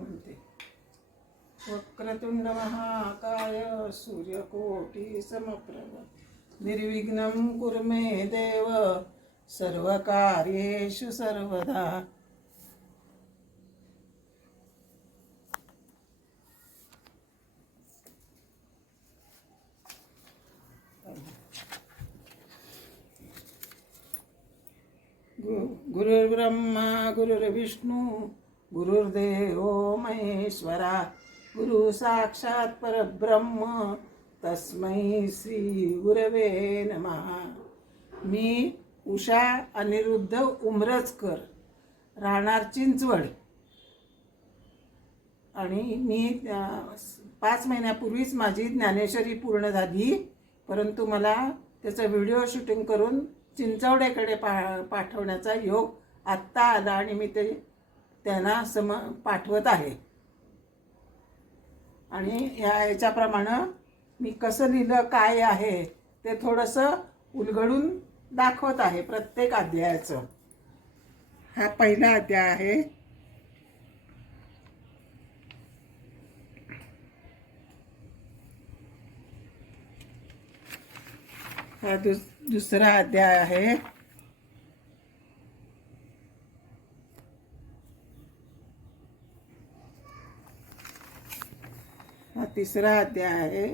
म्हणते. वक्रतुंड महाकाय सूर्यकोटी समप्रभ निर्विघ्नं कुर्मे देव देव सर्वकार्येषु सर्वदा. गुरुर्ब्रह्मा गुरुर्विष्णू गुरुर्देव महेश्वरा गुरु साक्षात परब्रह्म तस्मै श्री गुरवे नमहा मी उषा अनिरुद्ध उमरजकर राहणार चिंचवड. आणि मी पाच महिन्यापूर्वीच माझी ज्ञानेश्वरी पूर्ण झाली परंतु मला त्याचं व्हिडिओ शूटिंग करून चिंचवडेकडे पा पाठवण्याचा योग आत्ता आला आणि मी ते त्यांना सम पाठवत आहे. आणि ह्या याच्याप्रमाणे मी कसं लिहिलं काय आहे ते थोडंसं उलगडून दाखवत आहे प्रत्येक अध्यायाचं. हा पहिला अध्याय आहे. हा दुस दुसरा अध्याय आहे. हा तिसरा अध्याय आहे.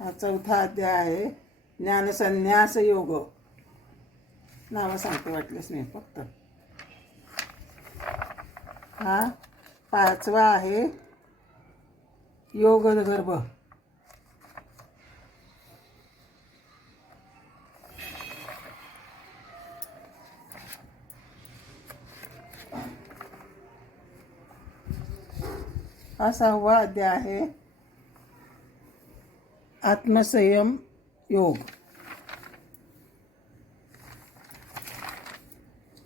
हा चौथा अध्याय आहे. ज्ञानसन्यास योग. नावं सांगते वाटलंच नाही फक्त. हा पाचवा आहे. योग हा सहावा अध्याय आहे आत्मसंयम योग।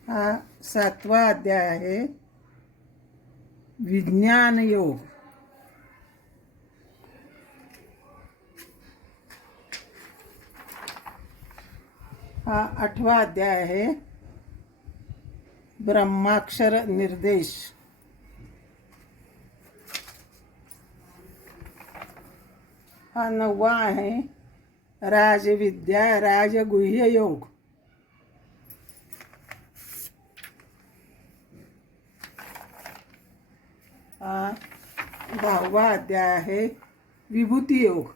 हा सातवा अध्याय आहे विज्ञान योग। हा आठवा अध्याय आहे ब्रह्माक्षर निर्देश। हा नववा आहे. राजविद्या राजगुह्य योग. हा दहावा अध्याय आहे. विभूती योग.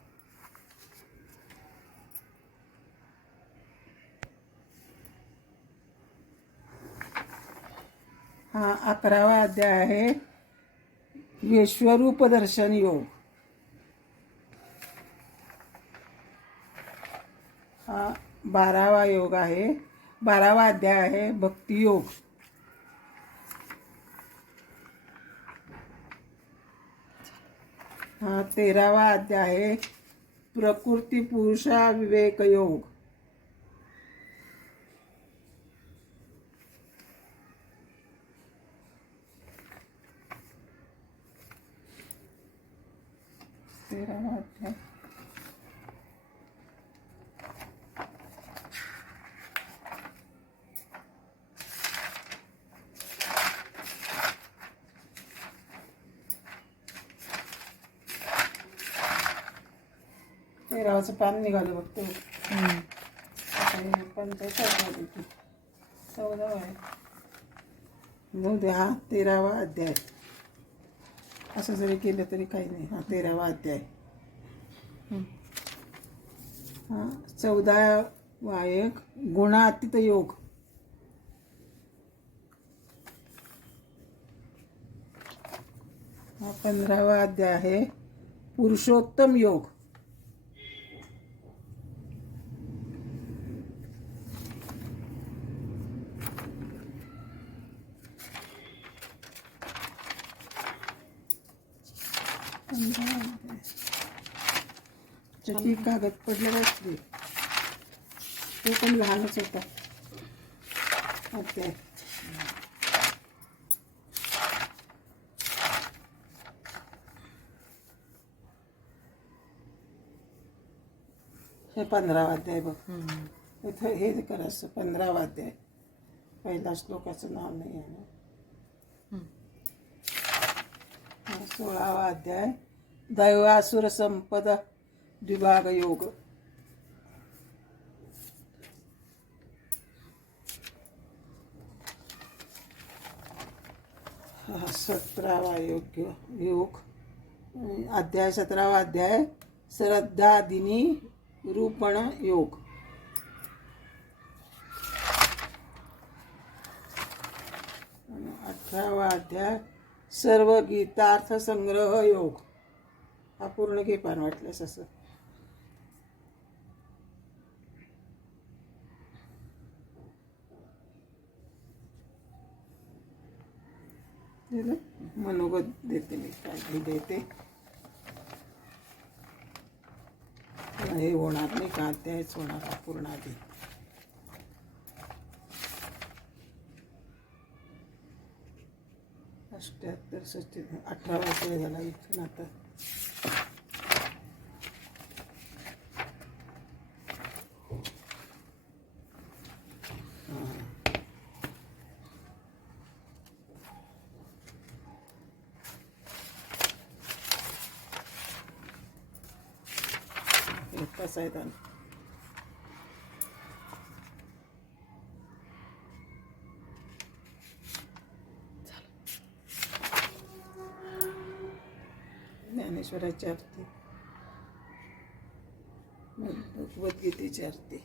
हा अकरावा अध्याय आहे. विश्वरूप दर्शन योग हा बारावा योग आहे. बारावा अध्याय आहे भक्तियोग. हा तेरावा अध्याय आहे प्रकृती पुरुषा विवेक योग. तेरावा अध्याय. तेरावाचं पान निघालं बघतो पण ते चौदा चौदा आहे हा तेरावा अध्याय. असं जरी केलं तरी काही नाही हा तेरावा अध्याय. हं. हा चौदावा एक गुणातीत योग. हा पंधरावा अध्याय आहे पुरुषोत्तम योग. त्याची कागद पडलेला असते. तो पण लहानच होता. अध्याय हे पंधरावा अध्याय बघ. इथं हे करायचं पंधरावा अध्याय पहिला श्लोकाचं नाव नाही आहे ना हा, सोळावा अध्याय दैवासुर संपद विभाग योग. सतरावा योग्य योग. अध्याय सतरावा अध्याय श्रद्धादिनी रूपण योग. अठरावा अध्याय सर्व गीतार्थ संग्रह योग हा पूर्ण घे पान वाटल्यास असं मनोगत देते मी काळजी देते. हे होणार नाही का? तेच होणार पूर्ण आधी. अष्ट्याहत्तर सत्य अठरा वर्ष झाला इथून आता एकच आहेत आणि ज्ञानेश्वराची आरती. भगवद्गीतेची आरती.